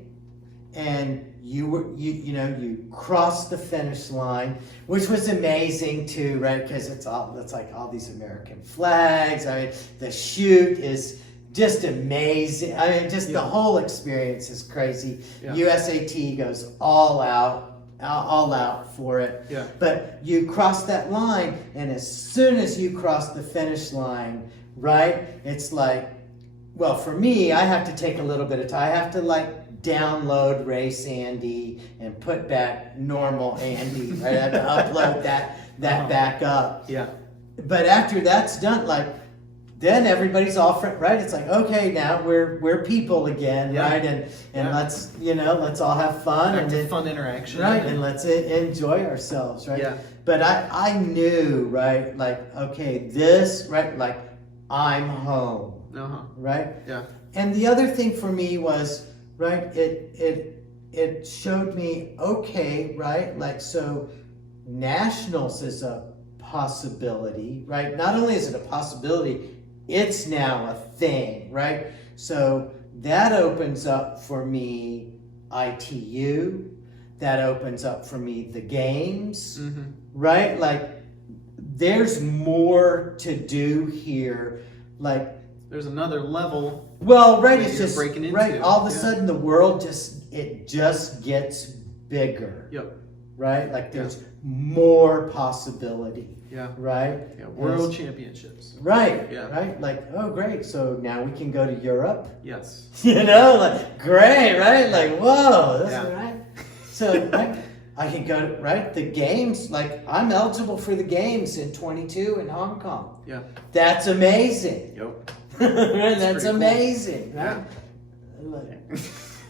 and you crossed the finish line, which was amazing too, right? Because it's like all these American flags. I mean, the shoot is just amazing. I mean, just the whole experience is crazy. Yeah. USAT goes all out for it. Yeah. But you cross that line, and as soon as you cross the finish line, right, it's like, well, for me, I have to take a little bit of time. I have to like download Race Andy and put back normal Andy. Right? I have to upload that back up. Yeah. But after that's done, like, then everybody's all right. It's like, okay, now we're people again, right? And let's all have fun and fun interaction, right? And let's enjoy ourselves, right? Yeah. But I knew, right? Like, okay, this, right? Like, I'm home, right? Yeah. And the other thing for me was, right? It showed me, okay, right? Like, so nationals is a possibility, right? Not only is it a possibility, it's now a thing, right? So that opens up for me ITU, that opens up for me the games, right? Like, there's more to do here. Like, there's another level. Well, right, it's just breaking into. Right. All of a sudden, the world just gets bigger. Yep. Right, like there's more possibility. Yeah. Right. Yeah. World championships. Right. Yeah. Right. Like, oh, great. So now we can go to Europe. Yes. You know, like, great. Right. Like, whoa. That's right. So right, I can go to the games. Like, I'm eligible for the games in 22 in Hong Kong. Yeah. That's amazing. Yep. That's amazing. Cool. Right?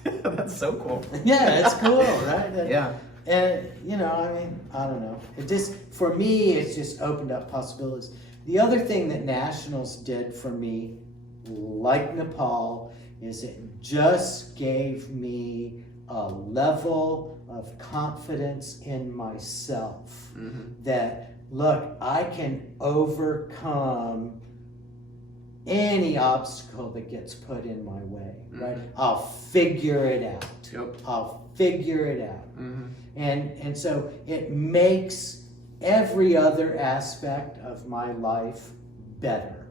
Yeah. That's so cool. Yeah, it's cool, right? Yeah. And, you know, I mean, I don't know. It just, for me, it's just opened up possibilities. The other thing that nationals did for me, like Nepal, is it just gave me a level of confidence in myself that, look, I can overcome any obstacle that gets put in my way, right? I'll figure it out. Yep. I'll figure it out. And so it makes every other aspect of my life better,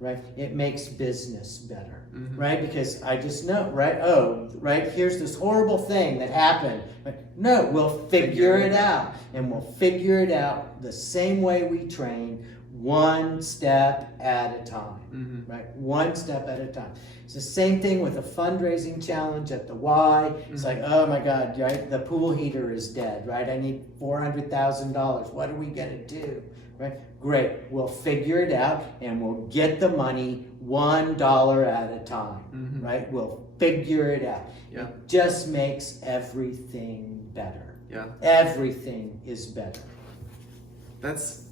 right? It makes business better, right? Because I just know, right? Oh, right, here's this horrible thing that happened. But no, we'll figure it out. And we'll figure it out the same way we train, one step at a time, right? One step at a time. It's the same thing with a fundraising challenge at the Y. It's like, oh my God, right? The pool heater is dead, right? I need $400,000. What are we gonna do, right? Great, we'll figure it out and we'll get the money $1 at a time, right? We'll figure it out. Yeah. It just makes everything better. Yeah. Everything is better. That's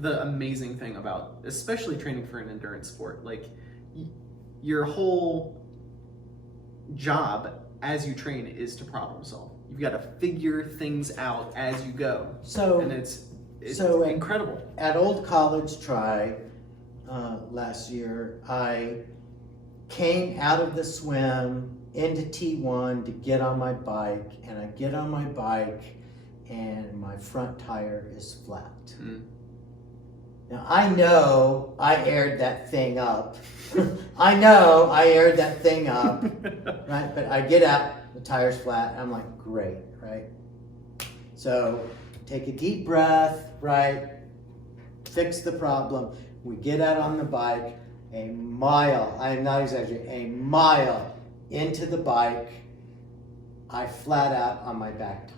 the amazing thing about, especially training for an endurance sport. Like, your whole job as you train is to problem solve. You've got to figure things out as you go. So, and it's incredible. At Old College Tri last year, I came out of the swim into T1 to get on my bike, and I get on my bike and my front tire is flat. Now, I know I aired that thing up. I know I aired that thing up, right? But I get out, the tire's flat, I'm like, great, right? So take a deep breath, right? Fix the problem. We get out on the bike, a mile, I am not exaggerating, a mile into the bike, I flat out on my back tire.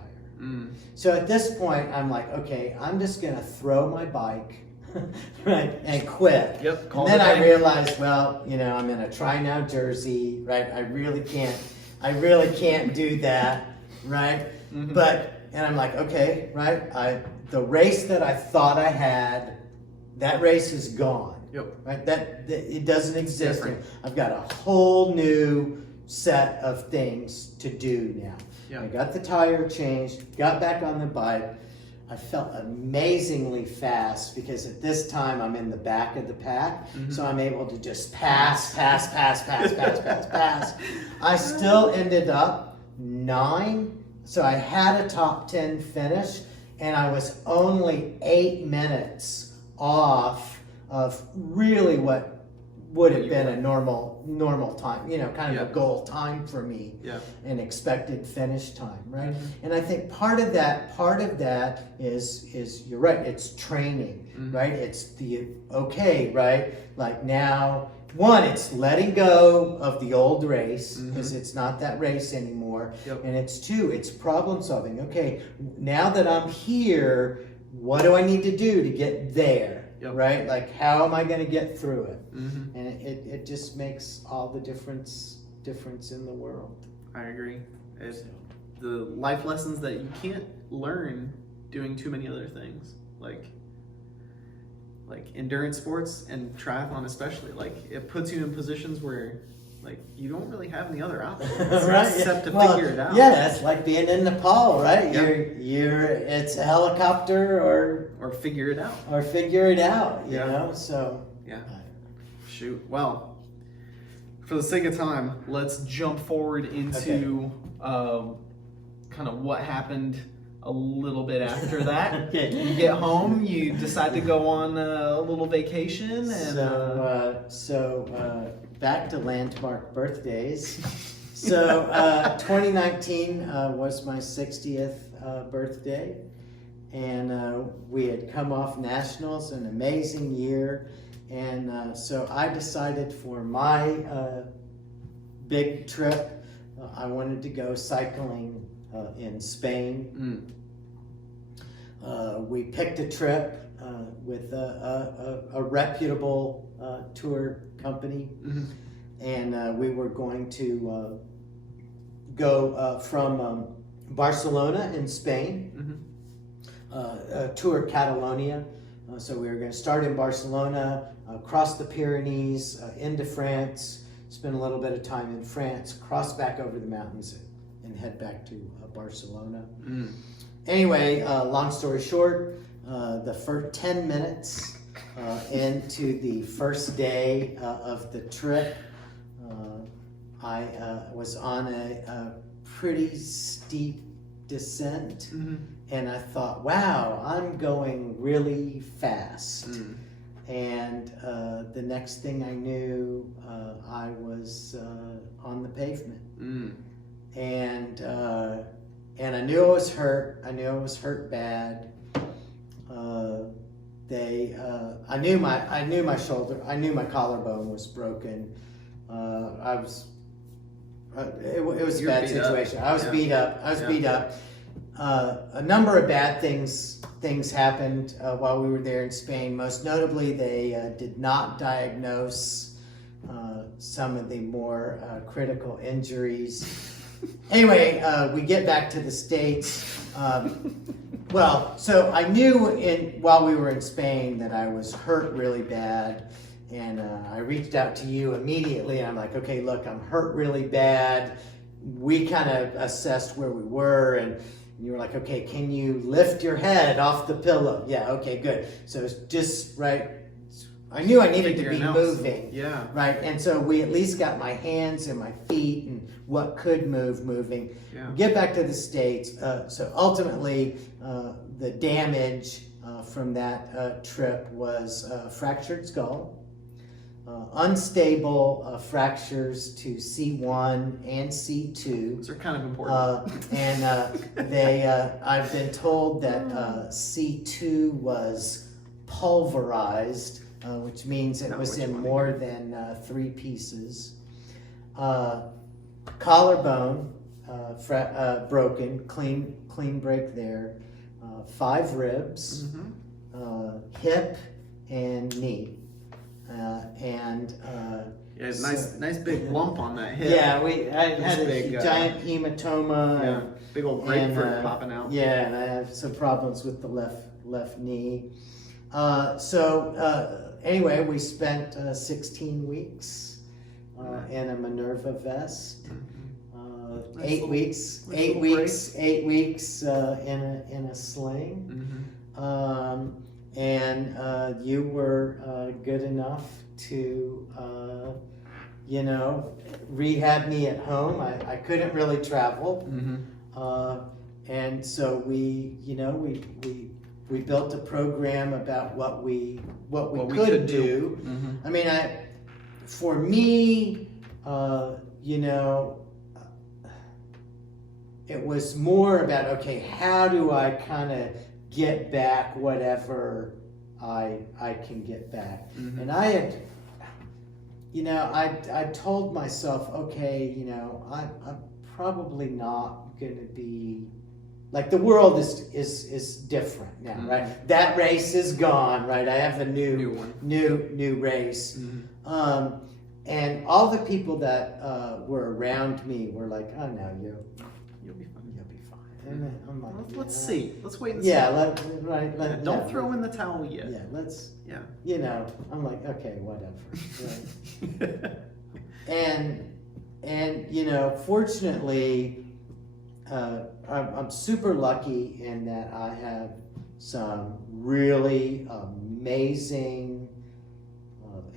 So at this point, I'm like, okay, I'm just gonna throw my bike, right, and quit. Yep. And then I realized, well, you know, I'm in a Try Now jersey, right? I really can't do that, right? And I'm like, okay, right? The race that I thought I had, that race is gone. Yep. Right? That it doesn't exist. Different. I've got a whole new set of things to do now. Yeah. I got the tire changed, got back on the bike. I felt amazingly fast because at this time I'm in the back of the pack, so I'm able to just pass. I still ended up 9, so I had a top 10 finish, and I was only 8 minutes off of really what would have been a normal time, you know, kind of a goal time for me, an expected finish time, right? And I think part of that is you're right, it's training, right? It's right? Like now, one, it's letting go of the old race because it's not that race anymore, and it's 2, it's problem solving. Okay, now that I'm here, what do I need to do to get there? Right? Like, how am I going to get through it? And it just makes all the difference in the world. I agree. It's the life lessons that you can't learn doing too many other things, like endurance sports and triathlon especially. Like, it puts you in positions where like you don't really have any other options, right? Except to figure it out. Yeah, it's like being in Nepal, right? It's a helicopter or figure it out. You know. So Shoot. Well, for the sake of time, let's jump forward into kind of what happened a little bit after that. You get home, you decide to go on a little vacation, and so back to landmark birthdays. So 2019 was my 60th birthday, and we had come off nationals, an amazing year, and so I decided for my big trip, I wanted to go cycling in Spain. We picked a trip with a reputable tour company, and we were going to go from Barcelona in Spain, tour Catalonia. So we were going to start in Barcelona, cross the Pyrenees, into France, spend a little bit of time in France, cross back over the mountains, and head back to Barcelona. Anyway, long story short, the first 10 minutes into the first day of the trip, I was on a pretty steep descent, and I thought, wow, I'm going really fast. And the next thing I knew, I was on the pavement. And I knew I was hurt. I knew I was hurt bad. I knew my shoulder. I knew my collarbone was broken. It was a bad situation. I was beat up. Beat up. A number of bad things happened while we were there in Spain. Most notably, they did not diagnose some of the more critical injuries. Anyway, we get back to the States. So I knew while we were in Spain that I was hurt really bad, and I reached out to you immediately. And I'm like, okay, look, I'm hurt really bad. We kind of assessed where we were, and you were like, okay, can you lift your head off the pillow? Yeah, okay, good. So it's just right. I knew I needed to be moving. Yeah. Right. And so we at least got my hands and my feet and what could move moving. Yeah. Get back to the States. So ultimately, the damage from that trip was a fractured skull, unstable fractures to C1 and C2. Those are kind of important. I've been told that C2 was pulverized, which means it was in more than 3 pieces. Collarbone broken, clean break there. 5 ribs, hip and knee. Nice big lump on that hip. Yeah, I had a giant hematoma. Yeah, big old grapefruit popping out. Yeah, and I have some problems with the left knee. Anyway, we spent 16 weeks in a Minerva vest. 8 weeks in a sling. And you were good enough to, rehab me at home. I couldn't really travel. And so we built a program about what we could do. I mean, for me, it was more about, okay, how do I kind of get back whatever I can get back? And I had, I told myself, okay, I'm probably not going to be, like, the world is different now, right? That race is gone, right? I have a new race. And all the people that were around me were like, oh no, you'll be fine. And I'm like, let's see. Let's wait and see. Yeah, don't throw in the towel yet. Yeah, I'm like, okay, whatever. Right? and fortunately, I'm super lucky in that I have some really amazing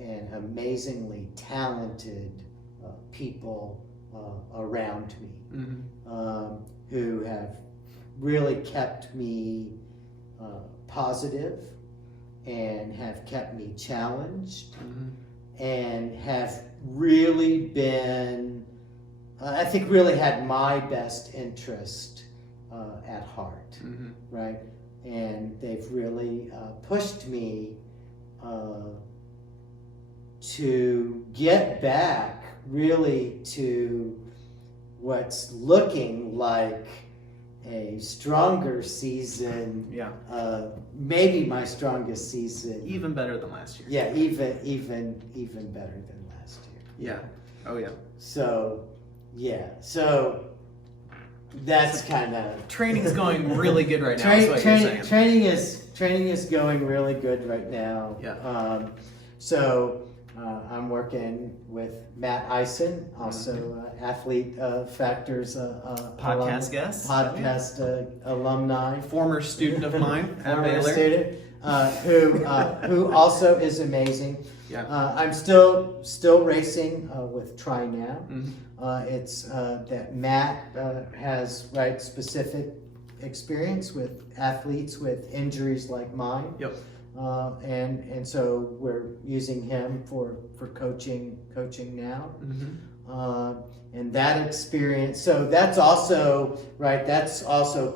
and amazingly talented people around me who have really kept me positive and have kept me challenged and have really been, I think, really had my best interest at heart, right? And they've really pushed me to get back really to what's looking like a stronger season. Maybe my strongest season. Even better than last year. Yeah, even better than last year. Yeah. Oh yeah. So that's kind of training's going really good right now. That's what you're saying. Training is going really good right now. Yeah. I'm working with Matt Eisen, also Athlete Factors podcast guest, alumni, former student of mine at Baylor, student, who also is amazing. Yeah. I'm still racing with Try Now. It's that Matt has specific experience with athletes with injuries like mine. Yep. And so we're using him for coaching now. And that experience, so that's also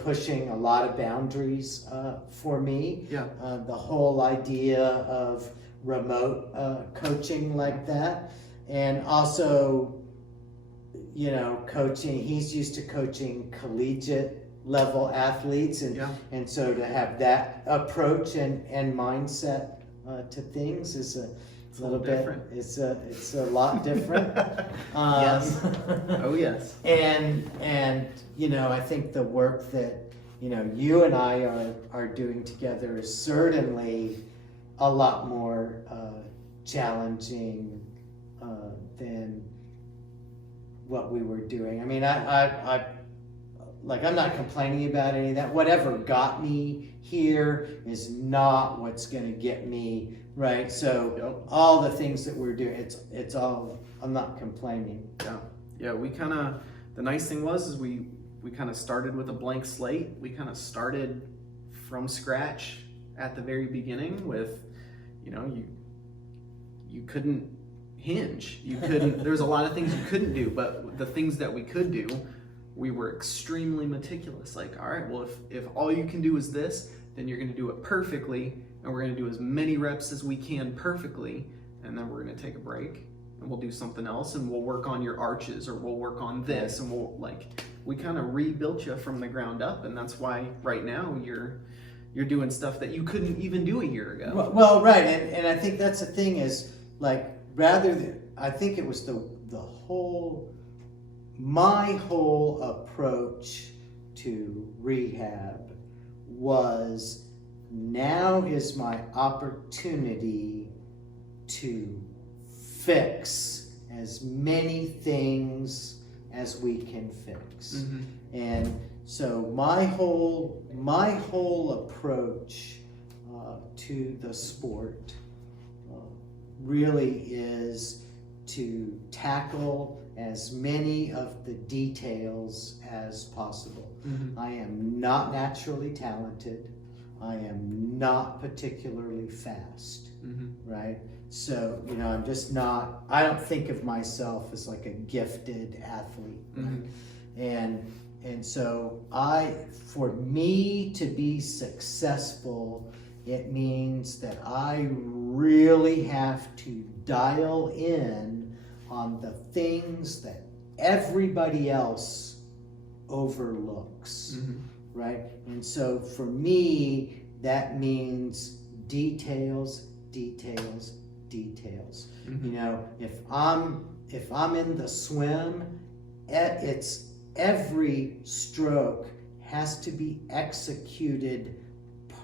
pushing a lot of boundaries for me. Yeah. The whole idea of remote coaching like that, and also coaching. He's used to coaching collegiate level athletes, and so to have that approach and mindset to things is a little bit different. It's a lot different. Yes. Oh yes. And I think the work that you and I are doing together is certainly a lot more challenging than what we were doing. I mean, I'm not complaining about any of that. Whatever got me here is not what's going to get me, right? So all the things that we're doing, it's all, I'm not complaining. Yeah. We kind of, the nice thing was we kind of started with a blank slate. We kind of started from scratch at the very beginning with, you couldn't hinge. You couldn't, there was a lot of things you couldn't do, but the things that we could do, we were extremely meticulous. Like, all right, well, if all you can do is this, then you're going to do it perfectly, and we're going to do as many reps as we can perfectly, and then we're going to take a break, and we'll do something else, and we'll work on your arches, or we'll work on this, and we kind of rebuilt you from the ground up, and that's why right now you're doing stuff that you couldn't even do a year ago. Well, right, and I think that's the thing is, like, rather than, I think it was my whole approach to rehab was, now is my opportunity to fix as many things as we can fix. Mm-hmm. And so my whole approach to the sport really is to tackle as many of the details as possible. Mm-hmm. I am not naturally talented. I am not particularly fast, Mm-hmm. right? So, I'm just not, I don't think of myself as like a gifted athlete. Right? Mm-hmm. And so for me to be successful, it means that I really have to dial in on the things that everybody else overlooks, Mm-hmm. right? And so for me, that means details. Mm-hmm. If I'm in the swim, it's every stroke has to be executed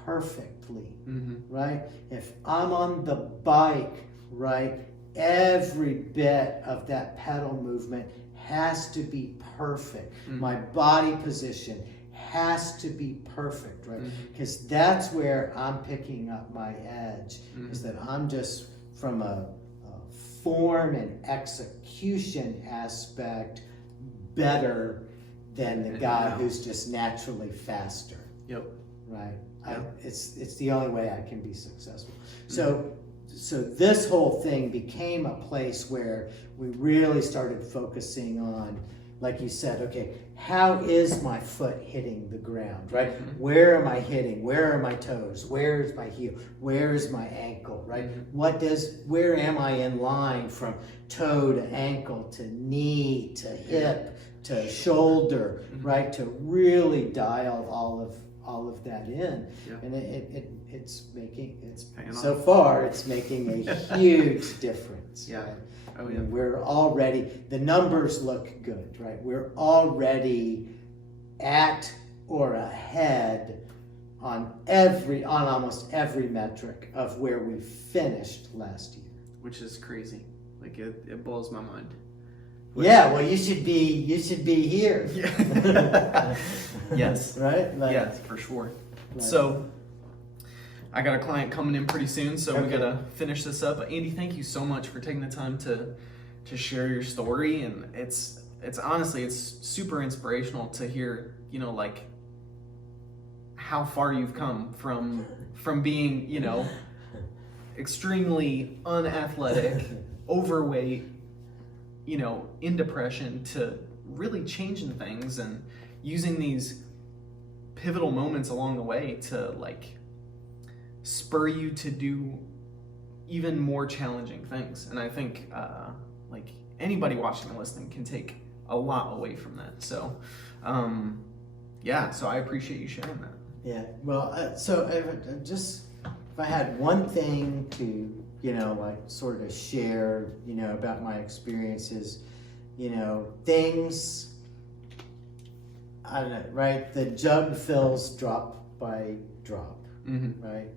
perfectly, Mm-hmm. right? If I'm on the bike, right, every bit of that pedal movement has to be perfect. Mm-hmm. My body position has to be perfect, right? Mm-hmm. Because that's where I'm picking up my edge, Mm-hmm. is that I'm just from a form and execution aspect better than the guy who's just naturally faster. Yep. Right. Yep. It's the only way I can be successful. So this whole thing became a place where we really started focusing on, like you said, okay, how is my foot hitting the ground, right? Mm-hmm. Where am I hitting? Where are my toes? Where is my heel? Where is my ankle, right? Mm-hmm. Where am I in line from toe to ankle to knee to hip to shoulder, Mm-hmm. right? To really dial all of that in. Yeah. And it's Paying so off. far it's making a huge difference. Yeah. Right? Oh, I yeah. mean, we're already, the numbers look good, right? We're already at or ahead on almost every metric of where we finished last year. Which is crazy. Like it blows my mind. Yeah, well, you should be here. Yeah. Yes. Right? Like, Yes, for sure. like- So I got a client coming in pretty soon, so we Okay. gotta finish this up. But Andy, thank you so much for taking the time to share your story, and it's honestly it's super inspirational to hear, like how far you've come from being, extremely unathletic, overweight, in depression, to really changing things and using these pivotal moments along the way to spur you to do even more challenging things. And I think anybody watching and listening can take a lot away from that. So so I appreciate you sharing that. Yeah, well, so if I had one thing to, sort of share, about my experiences, things, I don't know, right? The jug fills drop by drop, Mm-hmm. right?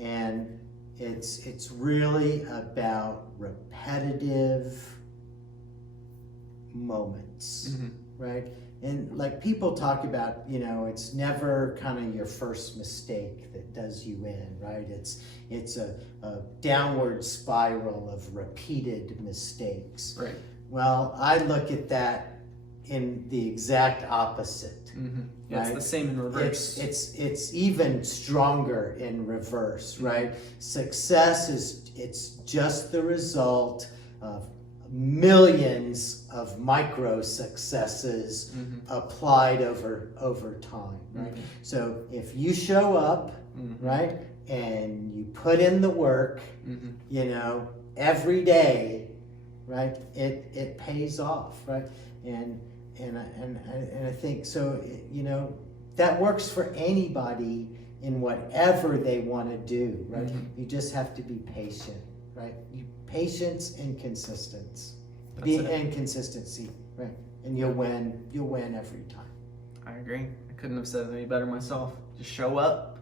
And it's really about repetitive moments, Mm-hmm. right? And like people talk about, it's never kind of your first mistake that does you in, right? It's a downward spiral of repeated mistakes. Right. Well, I look at that in the exact opposite. Mm-hmm. Yeah, it's Right? the same in reverse. It's even stronger in reverse, right? Success it's just the result of millions of micro successes applied over time, right? So if you show up, right, and you put in the work, you know, every day, right, it pays off, right? And I think so, you know, that works for anybody in whatever they want to do, right? You just have to be patient, right? Patience and consistency, and consistency, right? And you'll win every time. I agree. I couldn't have said it any better myself. Just show up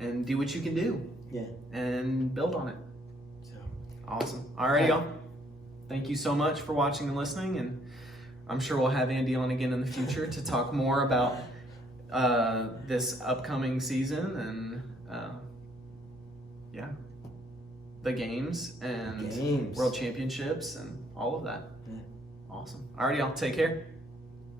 and do what you can do. Yeah. And build on it. So awesome. All right, y'all. Thank you so much for watching and listening, and I'm sure we'll have Andy on again in the future to talk more about this upcoming season and the games and World Championships and all of that. Yeah. Awesome. All right, y'all. Take care.